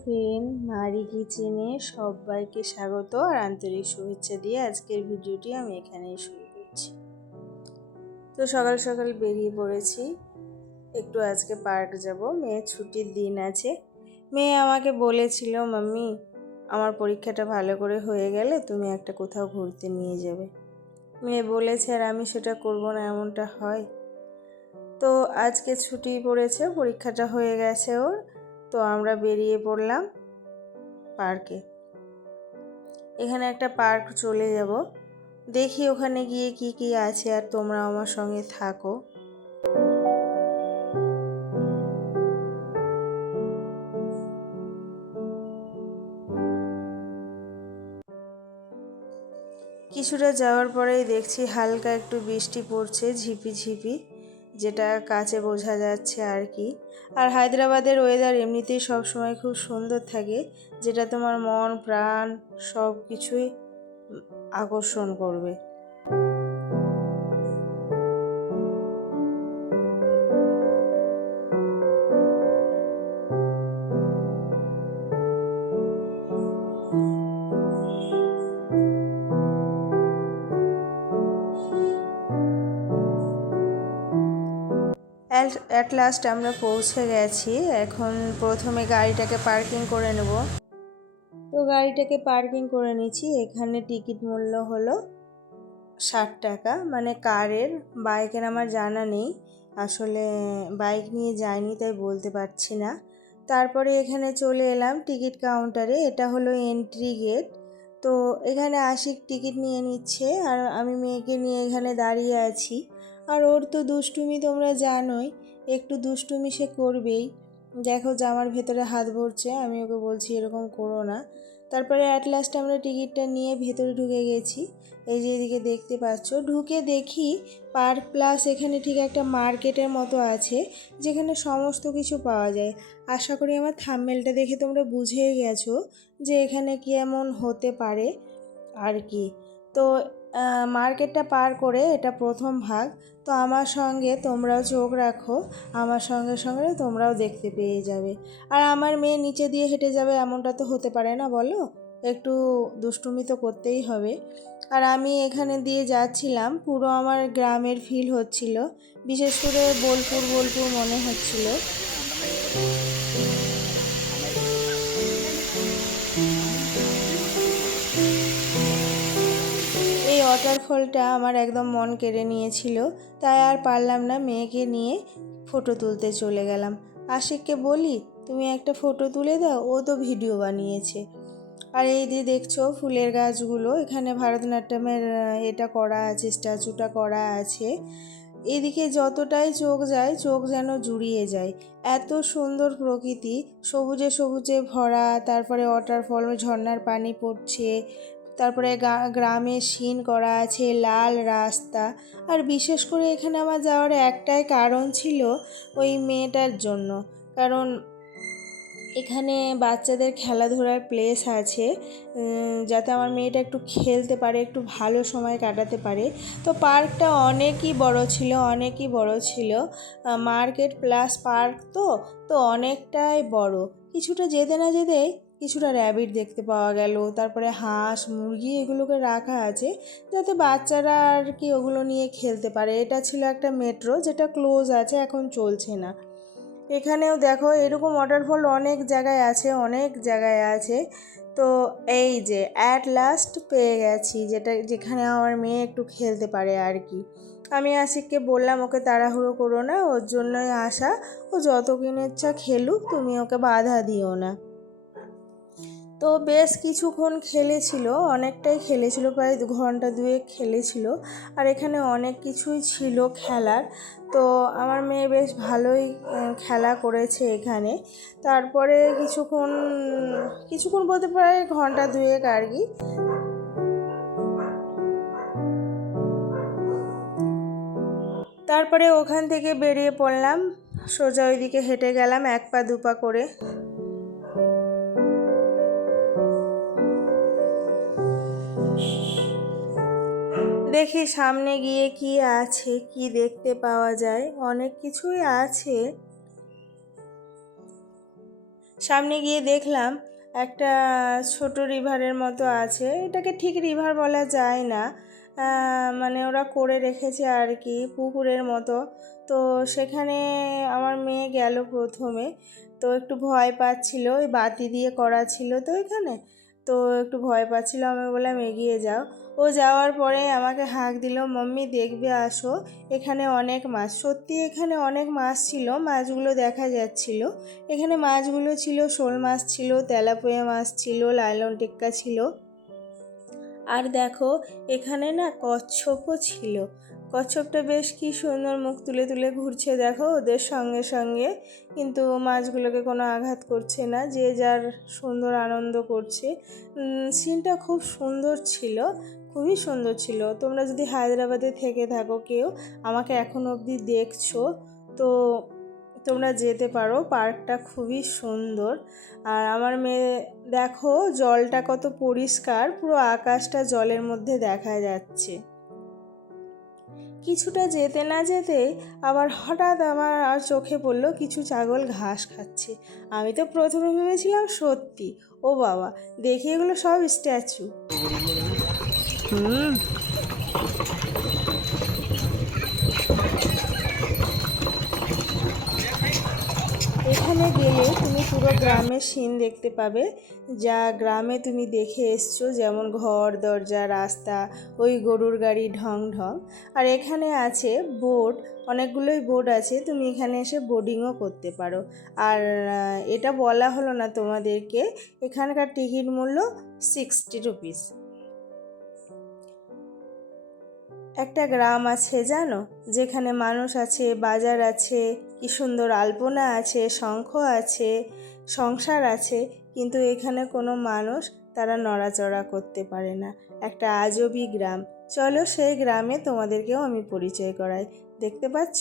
Friend, মারি কিচেনে সবাইকে স্বাগত আর আন্তরিক শুভেচ্ছা দিয়ে আজকের ভিডিওটি আমি এখানেই শুরু করছি। তো সকাল সকাল বেরিয়ে পড়েছি, একটু আজকে পার্ক যাব। মেয়ের ছুটির দিন আছে। মেয়ে আমাকে বলেছিল, মাম্মি আমার পরীক্ষাটা ভালো করে হয়ে গেলে তুমি একটা কোথাও ঘুরতে নিয়ে যাবে। মেয়ে বলেছে আর আমি সেটা করব না, এমনটা হয়? তো আজকে ছুটি পড়েছে, পরীক্ষাটা হয়ে গেছে ওর। তো আমরা বেরিয়ে পড়লাম পার্কে। এখানে একটা পার্ক চলে যাব, দেখি ওখানে গিয়ে কি কি আছে, আর তোমরা আমার সঙ্গে থাকো। কিছুটা যাওয়ার পরেই দেখছি হালকা একটু বৃষ্টি পড়ছে, ঝিপি ঝিপি, যেটা কাছে বোঝা যাচ্ছে আর কি। আর হায়দ্রাবাদের ওয়েদার এমনিতেই সবসময় খুব সুন্দর থাকে, যেটা তোমার মন প্রাণ সব কিছুই আকর্ষণ করবে। অ্যাট লাস্ট আমরা পৌঁছে গেছি। এখন প্রথমে গাড়িটাকে পার্কিং করে নেব। তো গাড়িটাকে পার্কিং করে নিচ্ছি। এখানে টিকিট মূল্য হলো 60 টাকা, মানে কারের। বাইকের আমার জানা নেই, আসলে বাইক নিয়ে যাইনি তাই বলতে পারছি না। তারপরে এখানে চলে এলাম টিকিট কাউন্টারে, এটা হলো এন্ট্রি গেট। তো এখানে আশিক টিকিট নিয়ে নিচ্ছে, আর আমি মেয়েকে নিয়ে এখানে দাঁড়িয়ে আছি। আর ওর তো দুষ্টুমি তোমরা জানোই, একটু দুষ্টুমি সে করবেই। দেখো জামার ভেতরে হাত ভরছে, আমি ওকে বলছি এরকম করো না। তারপরে অ্যাট লাস্ট আমরা টিকিটটা নিয়ে ভেতরে ঢুকে গেছি। এই যে এদিকে দেখতে পাচ্ছ, ঢুকে দেখি পার্ক প্লাস এখানে ঠিক একটা মার্কেটের মতো আছে, যেখানে সমস্ত কিছু পাওয়া যায়। আশা করি আমার থাম্বনেলটা দেখে তোমরা বুঝেই গেছো যে এখানে কি এমন হতে পারে আর কি। তো মার্কেটটা পার করে এটা প্রথম ভাগ। তো আমার সঙ্গে তোমরাও চোখ রাখো, আমার সঙ্গে সঙ্গে তোমরাও দেখতে পেয়ে যাবে। আর আমার মেয়ে নিচে দিয়ে হেঁটে যাবে এমনটা তো হতে পারে না, বলো? একটু দুষ্টুমি তো করতেই হবে। আর আমি এখানে দিয়ে যাচ্ছিলাম, পুরো আমার গ্রামের ফিল হচ্ছিল, বিশেষ করে বোলপুর বোলপুর মনে হচ্ছিল। এই ওয়াটারফলটা আমার একদম মন কেড়ে নিয়েছিল, তাই আর পারলাম না, মেয়েকে নিয়ে ফটো তুলতে চলে গেলাম। আশিককে বলি তুমি একটা ফটো তুলে দাও, ও তো ভিডিও বানিয়েছে। আর এই যে দেখছো ফুলের গাছগুলো, এখানে ভারতনাট্যমের এটা করা আছে, স্ট্যাচুটা করা আছে। এদিকে যতটাই চোখ যায়, চোখ যেন জুড়িয়ে যায়, এত সুন্দর প্রকৃতি, সবুজে সবুজে ভরা। তারপরে ওয়াটারফল, ঝর্ণার পানি পড়ছে, তারপরে গ্রামের সিন করা আছে, লাল রাস্তা। আর বিশেষ করে এখানে আমার যাওয়ার একটাই কারণ ছিল ওই মেয়েটার জন্য, কারণ এখানে বাচ্চাদের খেলাধুলার প্লেস আছে, যাতে আমার মেয়েটা একটু খেলতে পারে, একটু ভালো সময় কাটাতে পারে। তো পার্কটা অনেকই বড় ছিল, অনেকই বড় ছিল। মার্কেট প্লাস পার্ক, তো অনেকটাই বড়। কিছুটা যেতে না যেতেই কিছুটা র্যাবিট দেখতে পাওয়া গেল, তারপরে হাঁস মুরগি এগুলোকে রাখা আছে, যাতে বাচ্চারা আর কি ওগুলো নিয়ে খেলতে পারে। এটা ছিল একটা মেট্রো, যেটা ক্লোজ আছে, এখন চলছে না। এখানেও দেখো এরকম ওয়াটারফল অনেক জায়গায় আছে, অনেক জায়গায় আছে। তো এই যে অ্যাট লাস্ট পেয়ে গেছি, যেখানে আমার মেয়ে একটু খেলতে পারে আর কি। আমি আশিককে বললাম ওকে তাড়াহুড়ো করো না, ওর জন্যই আসা, ও যত কিনে ইচ্ছা খেলুক, তুমি ওকে বাধা দিও না। তো বেশ কিছুক্ষণ খেলেছিল, অনেকটাই খেলেছিল, প্রায় 2 ঘন্টা 2 খেলেছিল। আর এখানে অনেক কিছুই ছিল খেলার। তো আমার মেয়ে বেশ ভালোই খেলা করেছে এখানে। তারপরে কিছুক্ষণ কিছুক্ষণ বলতে প্রায় 1 ঘন্টা 2 আর কি। তারপরে ওখান থেকে বেরিয়ে পড়লাম, সোজা ওইদিকে হেঁটে গেলাম 1 পা 2 পা করে। দেখি সামনে গিয়ে কি আছে, কি দেখতে পাওয়া যায়, অনেক কিছুই আছে। সামনে গিয়ে দেখলাম একটা ছোট রিভারের মতো আছে, এটাকে ঠিক রিভার বলা যায় না, মানে ওরা করে রেখেছে আর কি পুকুরের মতো। তো সেখানে আমার মেয়ে গেল প্রথমে, তো একটু ভয় পাচ্ছিল, ওই বাতি দিয়ে করা ছিল তো এখানে, তো একটু ভয় পাচ্ছিল। আমি বললাম এগিয়ে যাও। ও যাওয়ার পরে আমাকে হাঁক দিল, মাম্মি দেখবে আসো, এখানে অনেক মাছ। সত্যি এখানে অনেক মাছ ছিল, মাছগুলো দেখা যাচ্ছিল। এখানে মাছগুলো ছিল শোল মাছ ছিল, তেলাপিয়া মাছ ছিল, লাইলন টিক্কা ছিল। আর দেখো এখানে না কচ্ছপও ছিল। কচ্ছপটা বেশ কি সুন্দর মুখ তুলে তুলে ঘুরছে দেখো ওদের সঙ্গে সঙ্গে, কিন্তু মাছগুলোকে কোনো আঘাত করছে না, যে যার সুন্দর আনন্দ করছে। সিনটা খুব সুন্দর ছিল, খুবই সুন্দর ছিল। তোমরা যদি হায়দ্রাবাদে থেকে থাকো কেউ, আমাকে এখন অবধি দেখছো, তো তোমরা যেতে পারো, পার্কটা খুবই সুন্দর। আর আমার মেয়ে দেখো জলটা কত পরিষ্কার, পুরো আকাশটা জলের মধ্যে দেখা যাচ্ছে। কিছুটা যেতে না যেতে আবার হঠাৎ আমার আর চোখে পড়লো কিছু ছাগল ঘাস খাচ্ছে। আমি তো প্রথমে ভেবেছিলাম সত্যি, ও বাবা দেখি এগুলো সব স্ট্যাচু। এখানে গেলে তুমি পুরো গ্রামের সিন দেখতে পাবে, যা গ্রামে তুমি দেখে এসছো, যেমন ঘর দরজা রাস্তা, ওই গরুর গাড়ি ঢং ঢং। আর এখানে আছে বোট, অনেকগুলোই বোট আছে, তুমি এখানে এসে বোটিংও করতে পারো। আর এটা বলা হলো না তোমাদেরকে, এখানকার টিকিট মূল্য 60 রুপিস। একটা গ্রাম আছে জানো, যেখানে মানুষ আছে, বাজার আছে, কি সুন্দর আলপনা আছে, শঙ্খ আছে, সংসার আছে, কিন্তু এখানে কোনো মানুষ তারা নড়াচড়া করতে পারে না। একটা আজবই গ্রাম। চলো সেই গ্রামে তোমাদেরকেও আমি পরিচয় করাই। দেখতে পাচ্ছ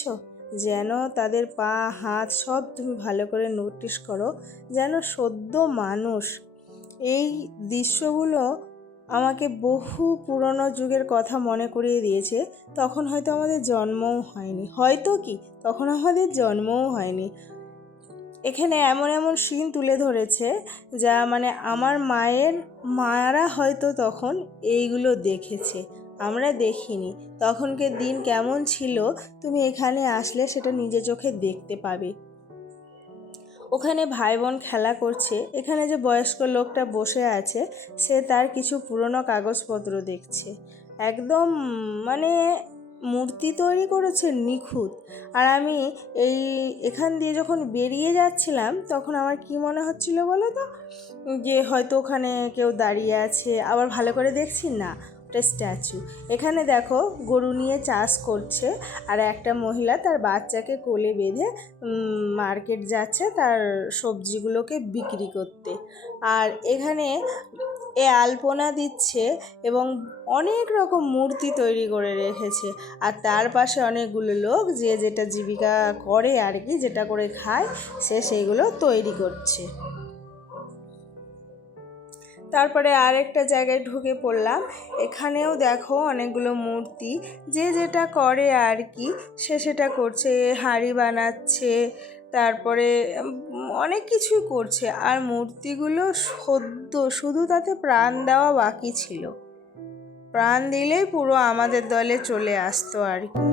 যেন তাদের পা হাত সব তুমি ভালো করে নোটিস করো, যেন সদ্য মানুষ। এই দৃশ্যগুলো আমাকে বহু পুরনো যুগের কথা মনে করিয়ে দিয়েছে। তখন হয়তো আমাদের জন্মও হয়নি, হয়তো কি তখন আমাদের জন্মও হয়নি। এখানে এমন এমন সিন তুলে ধরেছে যা মানে আমার মায়ের মারা হয়তো তখন এইগুলো দেখেছে, আমরা দেখিনি। তখনকার দিন কেমন ছিল তুমি এখানে আসলে সেটা নিজে চোখে দেখতে পাবে। ওখানে ভাই বোন খেলা করছে, এখানে যে বয়স্ক লোকটা বসে আছে সে তার কিছু পুরনো কাগজপত্র দেখছে। একদম মানে মূর্তি তৈরি করেছে নিখুঁত। আর আমি এখান দিয়ে যখন বেরিয়ে যাচ্ছিলাম তখন আমার কি মনে হচ্ছিল বলো তো, যে হয়তো ওখানে কেউ দাঁড়িয়ে আছে, আবার ভালো করে দেখছি না, ওটা স্ট্যাচু। এখানে দেখো গরু নিয়ে চাষ করছে, আর একটা মহিলা তার বাচ্চাকে কোলে বেঁধে মার্কেট যাচ্ছে তার সবজিগুলোকে বিক্রি করতে। আর এখানে আলপনা দিচ্ছে এবং অনেক রকম মূর্তি তৈরি করে রেখেছে। আর তার পাশে অনেকগুলো লোক যে যেটা জীবিকা করে আর কি, যেটা করে খায়, সে সেইগুলো তৈরি করছে। তারপরে আরেকটা জায়গায় ঢুকে পড়লাম, এখানেও দেখো অনেকগুলো মূর্তি, যে যেটা করে আর কি সে সেটা করছে, হাঁড়ি বানাচ্ছে, তারপরে অনেক কিছুই করছে। আর মূর্তিগুলো সদ্য শুধু তাতে প্রাণ দেওয়া বাকি ছিল, প্রাণ দিলেই পুরো আমাদের দলে চলে আসতো আর কি।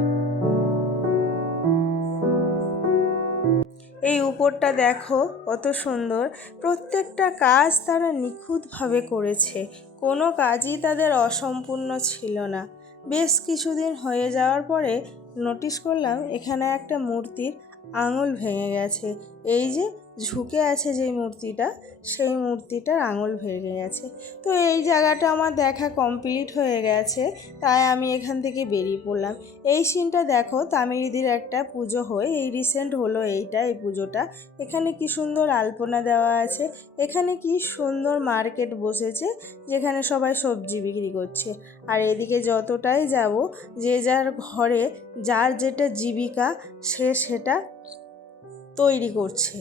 এই উপরটা দেখো কত সুন্দর, প্রত্যেকটা কাজ তারা নিখুঁতভাবে করেছে, কোনো কাজই তাদের অসম্পূর্ণ ছিল না। বেশ কিছুদিন হয়ে যাওয়ার পরে নোটিশ করলাম এখানে একটা মূর্তির আঙুল ভেঙে গেছে। এই যে ঝুঁকে আছে যেই মূর্তিটা, সেই মূর্তিটার আঙুল ভেঙে গেছে। তো এই জায়গাটা আমার দেখা কমপ্লিট হয়ে গেছে, তাই আমি এখান থেকে বেরিয়ে পড়লাম। এই সিনটা দেখো, তামিলিদের একটা পুজো হয়, এই রিসেন্ট হলো এই পুজোটা। এখানে কি সুন্দর আলপনা দেওয়া আছে, এখানে কি সুন্দর মার্কেট বসেছে যেখানে সবাই সবজি বিক্রি করছে। আর এদিকে যতটাই যাব, যে যার ঘরে যার যেটা জীবিকা সে সেটা তৈরি করছে।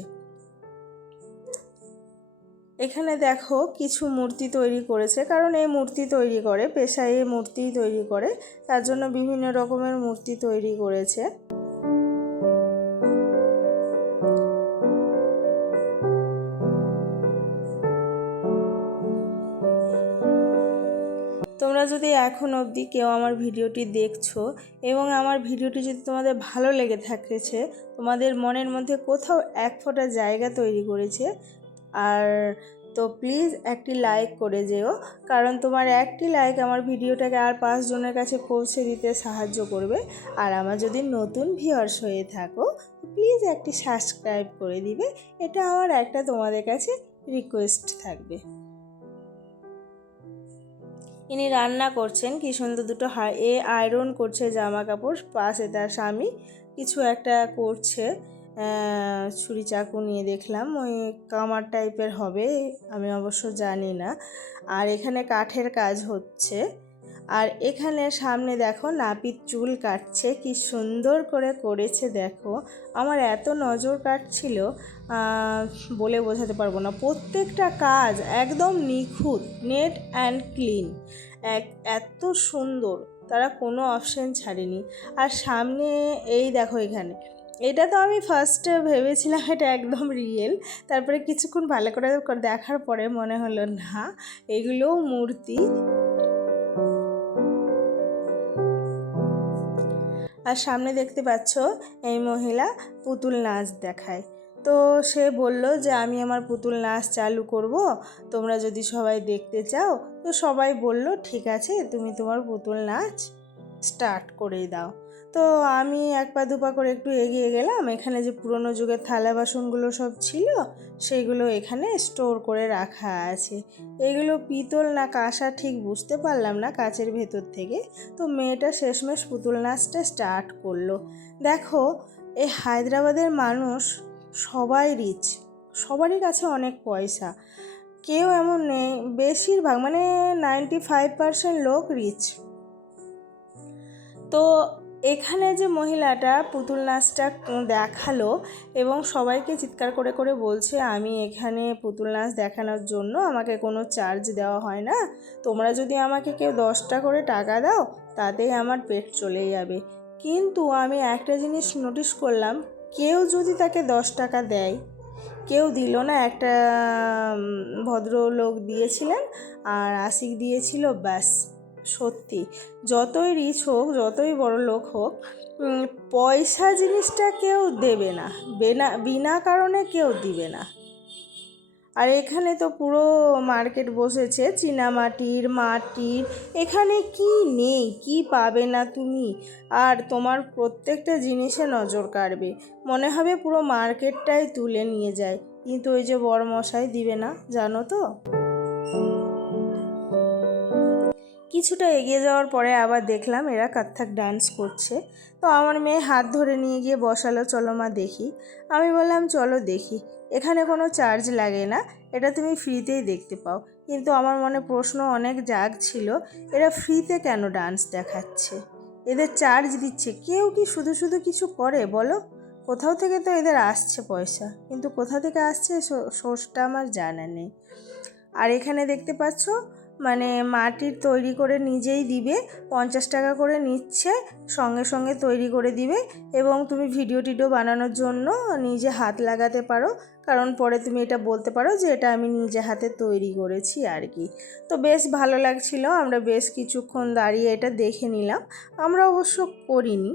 এখানে দেখো কিছু মূর্তি তৈরি করেছে, কারণ এই মূর্তি তৈরি করে পেশায়, এই মূর্তি তৈরি করে, তার জন্য বিভিন্ন রকমের মূর্তি তৈরি করেছে। তোমরা যদি এখন অবধি কেউ আমার ভিডিওটি দেখছো এবং আমার ভিডিওটি যদি তোমাদের ভালো লেগে থাকেছে, তোমাদের মনের মধ্যে কোথাও এক ফোঁটা জায়গা তৈরি করেছে, আর তো প্লিজ একটি লাইক করে যেও, কারণ তোমার একটি লাইক আমার ভিডিওটাকে আর 5 জনের কাছে পৌঁছে দিতে সাহায্য করবে। আর আমার যদি নতুন ভিউয়ার্স হয়ে থাকো প্লিজ একটি সাবস্ক্রাইব করে দিবে, এটা আমার একটা তোমাদের কাছে রিকোয়েস্ট থাকবে। ইনি রান্না করছেন, কি সুন্দর দুটো আয়রন করছে জামা কাপড়, পাশে তার স্বামী কিছু একটা করছে, ছুরি চাকু নিয়ে দেখলাম, ওই কামার টাইপের হবে, আমি অবশ্য জানি না। আর এখানে কাঠের কাজ হচ্ছে। আর এখানে সামনে দেখো নাপিত চুল কাটছে, কি সুন্দর করে করেছে দেখো। আমার এত নজর কাটছিল বলে বোঝাতে পারবো না। প্রত্যেকটা কাজ একদম নিখুঁত, নেট অ্যান্ড ক্লিন, এত সুন্দর, তারা কোনো অপশান ছাড়েনি। আর সামনে এই দেখো এখানে, এটা তো আমি ফার্স্টে ভেবেছিলাম এটা একদম রিয়েল, তারপরে কিছুক্ষণ ভালো করে দেখার পরে মনে হলো না, এগুলোও মূর্তি। আর সামনে দেখতে পাচ্ছ এই মহিলা পুতুল নাচ দেখায়। তো সে বলল যে আমি আমার পুতুল নাচ চালু করব, তোমরা যদি সবাই দেখতে চাও। তো সবাই বলল ঠিক আছে, তুমি তোমার পুতুল নাচ স্টার্ট করে দাও। তো আমি এক পা দুপা করে একটু এগিয়ে গেলাম। এখানে যে পুরনো যুগের থালা বাসনগুলো সব ছিল সেগুলো এখানে স্টোর করে রাখা আছে। এগুলো পিতল না কাঁসা ঠিক বুঝতে পারলাম না কাচের ভেতর থেকে। তো মেয়েটা শেষমেশ পুতুল নাচটা স্টার্ট করলো। দেখো, এই হায়দ্রাবাদের মানুষ সবাই রিচ, সবারই কাছে অনেক পয়সা, কেউ এমন নেই, বেশিরভাগ মানে 95% লোক রিচ। তো এখানে যে মহিলাটা পুতুল নাচটা দেখালো এবং সবাইকে চিৎকার করে করে বলছে আমি এখানে পুতুল নাচ দেখানোর জন্য আমাকে কোনো চার্জ দেওয়া হয় না, তোমরা যদি আমাকে কেউ 10টা করে টাকা দাও তাতেই আমার পেট চলে যাবে। কিন্তু আমি একটা জিনিস নোটিস করলাম, কেউ যদি তাকে 10 টাকা দেয়, কেউ দিল না। একটা ভদ্রলোক দিয়েছিলেন আর আশিক দিয়েছিল, ব্যাস। সত্যি, যতই রিচ হোক, যতই বড় লোক হোক, পয়সা জিনিসটা কেউ দেবে না, বিনা কারণে কেউ দিবে না। আর এখানে তো পুরো মার্কেট বসেছে চীনামাটির, মাটির, এখানে কি নেই, কি পাবে না তুমি। আর তোমার প্রত্যেকটা জিনিসে নজর কাড়বে, মনে হবে পুরো মার্কেটটাই তুলে নিয়ে যায়। কিন্তু ওই যে বড়মশাই দিবে না, জানো তো। কিছুটা এগিয়ে যাওয়ার পরে আবার দেখলাম এরা কত্থক ডান্স করছে। তো আমার মেয়ে হাত ধরে নিয়ে গিয়ে বসালো, চলো মা দেখি। আমি বললাম চলো দেখি, এখানে কোনো চার্জ লাগে না, এটা তুমি ফ্রিতেই দেখতে পাও। কিন্তু আমার মনে প্রশ্ন অনেক জাগছিল, এরা ফ্রিতে কেন ডান্স দেখাচ্ছে, এদের চার্জ দিচ্ছে, কেউ কি শুধু শুধু কিছু করে বলো? কোথাও থেকে তো এদের আসছে পয়সা, কিন্তু কোথা থেকে আসছে সোর্সটা আমার জানা নেই। আর এখানে দেখতে পাচ্ছ মানে মাটির তৈরি করে নিজেই দিবে, 50 টাকা করে নিচ্ছে, সঙ্গে সঙ্গে তৈরি করে দিবে। এবং তুমি ভিডিও টিডিও বানানোর জন্য নিজে হাত লাগাতে পারো, কারণ পরে তুমি এটা বলতে পারো যে এটা আমি নিজে হাতে তৈরি করেছি আর কি। তো বেশ ভালো লাগছিল, আমরা বেশ কিছুক্ষণ দাঁড়িয়ে এটা দেখে নিলাম। আমরা অবশ্য করিনি।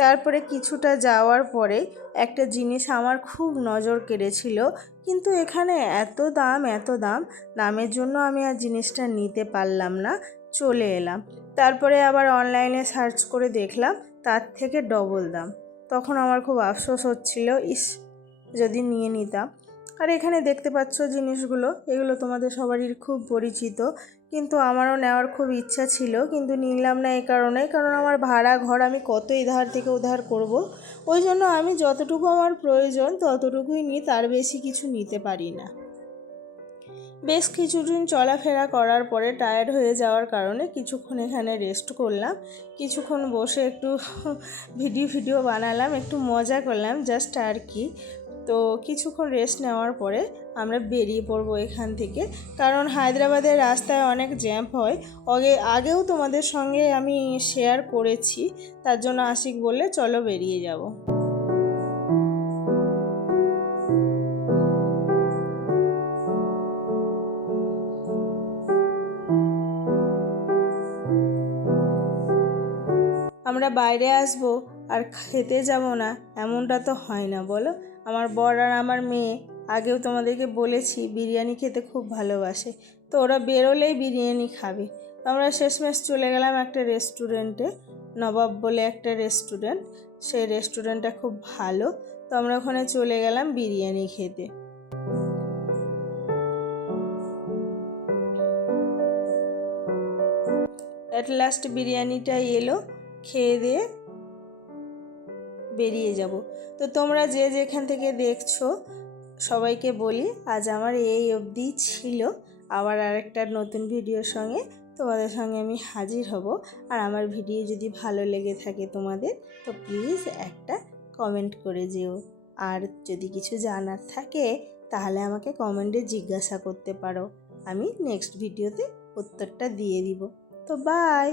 তারপরে কিছুটা যাওয়ার পরে একটা জিনিস আমার খুব নজর কেড়েছিল, কিন্তু এখানে এত দাম, এত দাম, দামের জন্য আমি আর জিনিসটা নিতে পারলাম না, চলে এলাম। তারপরে আবার অনলাইনে সার্চ করে দেখলাম তার থেকে ডবল দাম। তখন আমার খুব আফসোস হচ্ছিল, ইস যদি নিয়ে নিতাম। আর এখানে দেখতে পাচ্ছ জিনিসগুলো, এগুলো তোমাদের সবারই খুব পরিচিত, কিন্তু আমারও নেওয়ার খুব ইচ্ছা ছিল, কিন্তু নিলাম না এই কারণে, কারণ আমার ভাড়া ঘর, আমি কত এধার থেকে ওধার করব। ওই জন্য আমি যতটুকু আমার প্রয়োজন ততটুকুই নিই, তার বেশি কিছু নিতে পারি না। বেশ কিছুদিন চলাফেরা করার পরে টায়ার্ড হয়ে যাওয়ার কারণে কিছুক্ষণ এখানে রেস্ট করলাম, কিছুক্ষণ বসে একটু ভিডিও বানালাম, একটু মজা করলাম জাস্ট আর কি। তো কিছুক্ষণ রেস্ট নেওয়ার পরে আমরা বেরিয়ে পড়বো এখান থেকে, কারণ হায়দ্রাবাদের রাস্তায় অনেক জ্যাম হয়। আগেও তোমাদের সঙ্গে আমি শেয়ার করেছি, তার জন্য আশিক বললে চলো বেরিয়ে যাব। আমরা বাইরে আসবো আর খেতে যাব না, এমনটা তো হয় না বলো। আমার বর আর আমার মেয়ে, আগেও তোমাদেরকে বলেছি, বিরিয়ানি খেতে খুব ভালোবাসে। তো ওরা বেরোলেই বিরিয়ানি খাবে। তো আমরা শেষমেশ চলে গেলাম একটা রেস্টুরেন্টে, নবাব বলে একটা রেস্টুরেন্ট। সেই রেস্টুরেন্টটা খুব ভালো। তো আমরা ওখানে চলে গেলাম বিরিয়ানি খেতে। অ্যাট লাস্ট বিরিয়ানিটা এলো, খেয়ে দিয়ে বেরিয়ে যাব। তো তোমরা যে যেখান থেকে দেখছো সবাইকে বলি আজ আমার এই অবধি ছিল। আবার আরেকটা নতুন ভিডিওর সঙ্গে তোমাদের সঙ্গে আমি হাজির হব। আর আমার ভিডিও যদি ভালো লেগে থাকে তোমাদের, তো প্লিজ একটা কমেন্ট করে যেও। আর যদি কিছু জানার থাকে তাহলে আমাকে কমেন্টে জিজ্ঞাসা করতে পারো, আমি নেক্সট ভিডিওতে উত্তরটা দিয়ে দিব। তো বাই।